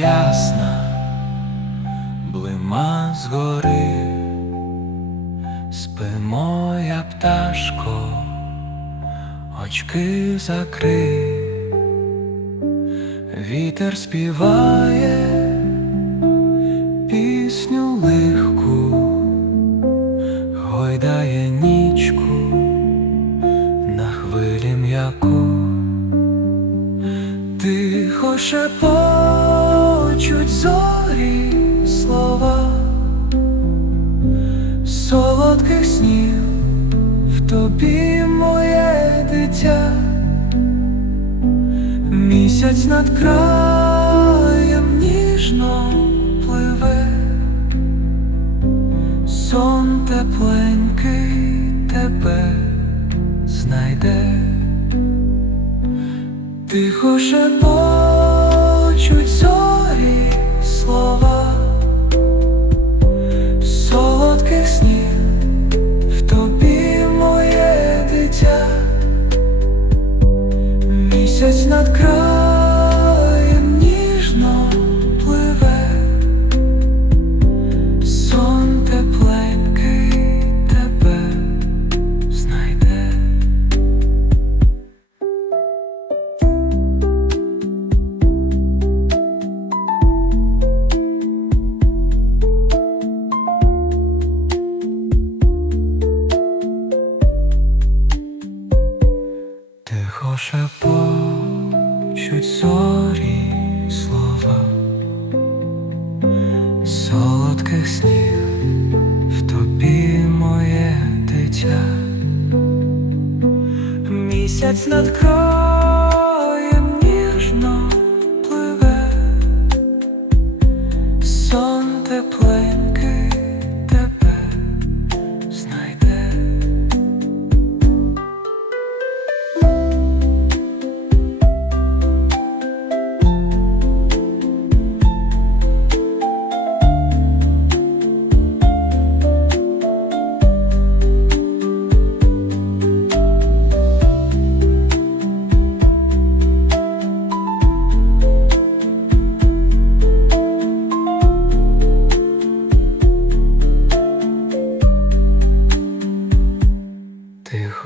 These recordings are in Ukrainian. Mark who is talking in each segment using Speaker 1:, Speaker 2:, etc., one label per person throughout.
Speaker 1: ясна, блима згори, спи моя пташко, очки закрий, вітер співає пісню легку, гойдає нічку на хвилі м'яку. Шепочуть зорі слова солодких снів в тобі моє дитя, місяць над краєм ніжно пливе, сон тепленький тебе знайде. Тихо шепочуть зорі слова. Солодких снів в тобі моє дитя, місяць над краєм Тихо шепочуть зорі слова. Солодких снів в тобі моє дитя, місяць над краєм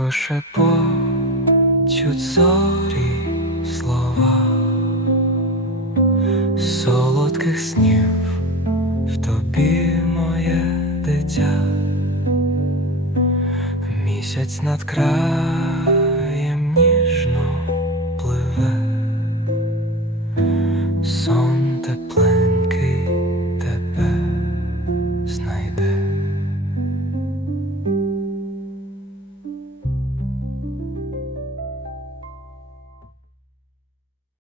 Speaker 1: Тихо шепочуть зорі слова солодких снів в тобі моє дитя, місяць над краєм